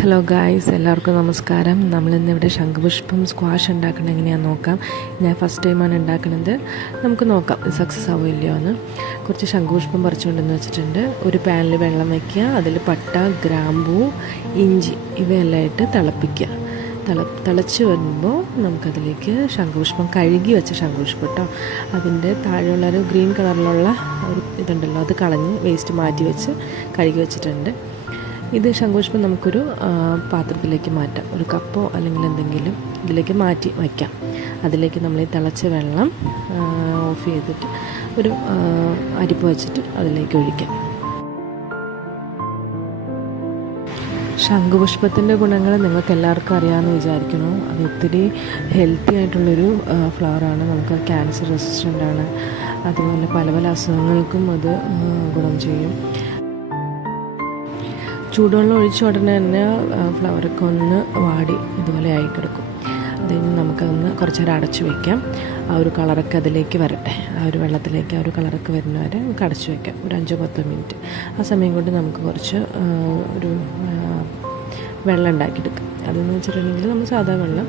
Hello guys, എല്ലാവർക്കും നമസ്കാരം. നമ്മളിന്നിവിടെ ശംഖുപുഷ്പം squash ഉണ്ടാക്കണം എങ്ങനെയാണെന്ന് നോക്കാം. ഞാൻ ഫസ്റ്റ് ടൈമാണ് ഉണ്ടാക്കുന്നത്. നമുക്ക് നോക്കാം സക്സസ് ആവോ ഇല്ലയോ എന്ന്. കുറച്ച് ശംഖുപുഷ്പം പറിച്ചുകൊണ്ടെന്ന് വെച്ചിട്ടുണ്ട്. ഒരു പാനിൽ വെള്ളം വയ്ക്കുക. അതിൽ പട്ട, ഗ്രാമ്പൂ, ഇഞ്ചി ഇവയെല്ലാം ഇട്ട് തിളപ്പിക്കുക. തിളച്ച് വരുമ്പോൾ നമുക്കതിലേക്ക് ശംഖുപുഷ്പം കഴുകി വെച്ച ശംഖുപുഷ്പം കേട്ടോ, അതിൻ്റെ താഴെയുള്ള ഒരു ഗ്രീൻ കളറിലുള്ള ഒരു ഇതുണ്ടല്ലോ, അത് കളഞ്ഞ് വേസ്റ്റ് മാറ്റി വെച്ച് കഴുകി വെച്ചിട്ടുണ്ട്. ഇത് ശംഖുപുഷ്പം നമുക്കൊരു പാത്രത്തിലേക്ക് മാറ്റാം. ഒരു കപ്പോ അല്ലെങ്കിൽ എന്തെങ്കിലും ഇതിലേക്ക് മാറ്റി വയ്ക്കാം. അതിലേക്ക് നമ്മൾ ഈ തിളച്ച വെള്ളം ഓഫ് ചെയ്തിട്ട് ഒരു അരിപ്പ് വെച്ചിട്ട് അതിലേക്ക് ഒഴിക്കാം. ശംഖുപുഷ്പത്തിൻ്റെ ഗുണങ്ങൾ നിങ്ങൾക്ക് എല്ലാവർക്കും അറിയാമെന്ന് വിചാരിക്കുന്നു. അത് ഒത്തിരി ഹെൽത്തി ആയിട്ടുള്ളൊരു ഫ്ലവറാണ്. നമുക്ക് ക്യാൻസർ റെസിസ്റ്റൻ്റ് ആണ്. അതുപോലെ പല പല അസുഖങ്ങൾക്കും അത് ഗുണം ചെയ്യും. ചൂടുവെള്ളം ഒഴിച്ച ഉടനെ തന്നെ ഫ്ലവറൊക്കെ ഒന്ന് വാടി ഇതുപോലെ ആയി കിടക്കും. അത് കഴിഞ്ഞ് നമുക്കതൊന്ന് കുറച്ച് നേരം അടച്ചു വയ്ക്കാം. ആ ഒരു കളറൊക്കെ അതിലേക്ക് വരട്ടെ. ആ ഒരു വെള്ളത്തിലേക്ക് ആ ഒരു കളറൊക്കെ വരുന്നവരെ നമുക്ക് അടച്ചു വയ്ക്കാം ഒരു 5-10 മിനിറ്റ്. ആ സമയം കൊണ്ട് നമുക്ക് കുറച്ച് ഒരു വെള്ളം ഉണ്ടാക്കിയെടുക്കാം. അതെന്ന് വെച്ചിട്ടുണ്ടെങ്കിൽ നമ്മൾ സാധാ വെള്ളം,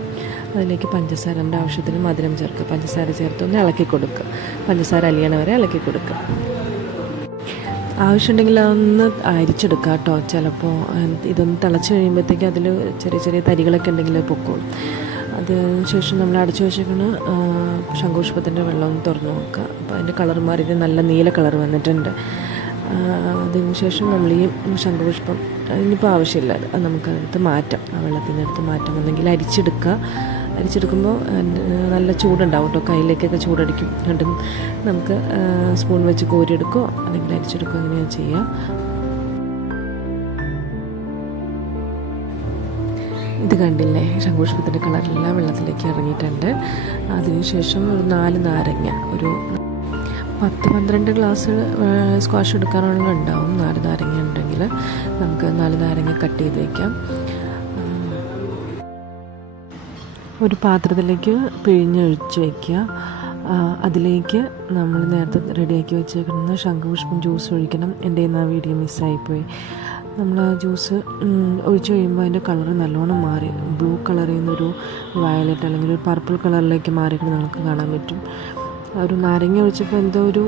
അതിലേക്ക് പഞ്ചസാരൻ്റെ ആവശ്യത്തിന് മധുരം ചേർക്കുക. പഞ്ചസാര ചേർത്ത് ഒന്ന് ഇളക്കി കൊടുക്കുക. പഞ്ചസാര അലിയണ വരെ ഇളക്കി കൊടുക്കുക. ആവശ്യമുണ്ടെങ്കിൽ അതൊന്ന് അരിച്ചെടുക്കുക കേട്ടോ. ചിലപ്പോൾ ഇതൊന്ന് തിളച്ച് കഴിയുമ്പോഴത്തേക്ക് അതിൽ ചെറിയ ചെറിയ തരികളൊക്കെ ഉണ്ടെങ്കിൽ പൊക്കോളും. അതിന് ശേഷം നമ്മൾ അടച്ചു വെച്ചിരിക്കുന്ന ശംഖുപുഷ്പത്തിൻ്റെ വെള്ളം ഒന്ന് തുറന്ന് നോക്കുക. അപ്പോൾ അതിൻ്റെ കളർ മാറിയിട്ട് നല്ല നീല കളർ വന്നിട്ടുണ്ട്. അതിന് ശേഷം നമ്മൾ ഈ ശംഖുപുഷ്പം അതിനിപ്പോൾ ആവശ്യമില്ല, അത് നമുക്കതെടുത്ത് മാറ്റാം. ആ വെള്ളത്തിൽ നിന്ന് എടുത്ത് മാറ്റാം. ഒന്നെങ്കിൽ അരിച്ചെടുക്കുമ്പോൾ നല്ല ചൂടുണ്ടാവും കേട്ടോ. കയ്യിലേക്കൊക്കെ ചൂടടിക്കും. രണ്ടും നമുക്ക് സ്പൂൺ വെച്ച് കോരിയെടുക്കുകയോ അല്ലെങ്കിൽ അരിച്ചെടുക്കുകയോ അങ്ങനെയാണ് ചെയ്യുക. ഇത് കണ്ടില്ലേ, ശംഖുപുഷ്പത്തിൻ്റെ കളറെല്ലാം വെള്ളത്തിലേക്ക് ഇറങ്ങിയിട്ടുണ്ട്. അതിനുശേഷം ഒരു 4 നാരങ്ങ, ഒരു 10-12 ഗ്ലാസ് സ്ക്വാഷ് എടുക്കാനുള്ള ഉണ്ടാവും. 4 നാരങ്ങ ഉണ്ടെങ്കിൽ നമുക്ക് 4 നാരങ്ങ കട്ട് ചെയ്ത് വയ്ക്കാം. ഒരു പാത്രത്തിലേക്ക് പിഴിഞ്ഞൊഴിച്ച് വയ്ക്കുക. അതിലേക്ക് നമ്മൾ നേരത്തെ റെഡിയാക്കി വെച്ചേക്കുന്ന ശംഖുപുഷ്പം ജ്യൂസ് ഒഴിക്കണം. എൻ്റെ ആ വീഡിയോ മിസ്സായിപ്പോയി. നമ്മൾ ജ്യൂസ് ഒഴിച്ച് കഴിയുമ്പോൾ അതിൻ്റെ കളർ നല്ലോണം മാറി ബ്ലൂ കളറിൽ നിന്നൊരു വയലറ്റ് അല്ലെങ്കിൽ ഒരു പർപ്പിൾ കളറിലേക്ക് മാറിയിട്ട് നമുക്ക് കാണാൻ പറ്റും. ഒരു നാരങ്ങ ഒഴിച്ചപ്പോൾ എന്തോ ഒരു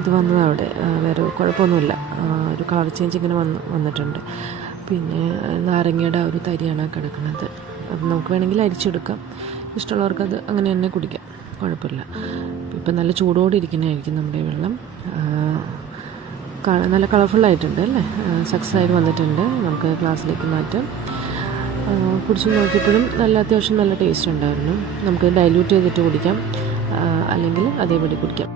ഇത് വന്നത് അവിടെ, വേറെ കുഴപ്പമൊന്നുമില്ല. ഒരു കളർ ചേഞ്ച് ഇങ്ങനെ വന്നിട്ടുണ്ട്. പിന്നെ നാരങ്ങയുടെ ഒരു തരിയാണ് കിടക്കുന്നത്. അത് നമുക്ക് വേണമെങ്കിൽ അരിച്ചെടുക്കാം. ഇഷ്ടമുള്ളവർക്ക് അത് അങ്ങനെ തന്നെ കുടിക്കാം, കുഴപ്പമില്ല. ഇപ്പം നല്ല ചൂടോടെ ഇരിക്കുന്നതായിരിക്കും നമ്മുടെ വെള്ളം. നല്ല കളർഫുള്ളായിട്ടുണ്ട് അല്ലേ, സക്സസ് ആയിട്ട് വന്നിട്ടുണ്ട്. നമുക്ക് ഗ്ലാസ്സിലേക്ക് മാറ്റാം. കുടിച്ച് നോക്കിയപ്പോഴും അത്യാവശ്യം നല്ല ടേസ്റ്റ് ഉണ്ടായിരുന്നു. നമുക്ക് ഡൈല്യൂട്ട് ചെയ്തിട്ട് കുടിക്കാം, അല്ലെങ്കിൽ അതേപടി കുടിക്കാം.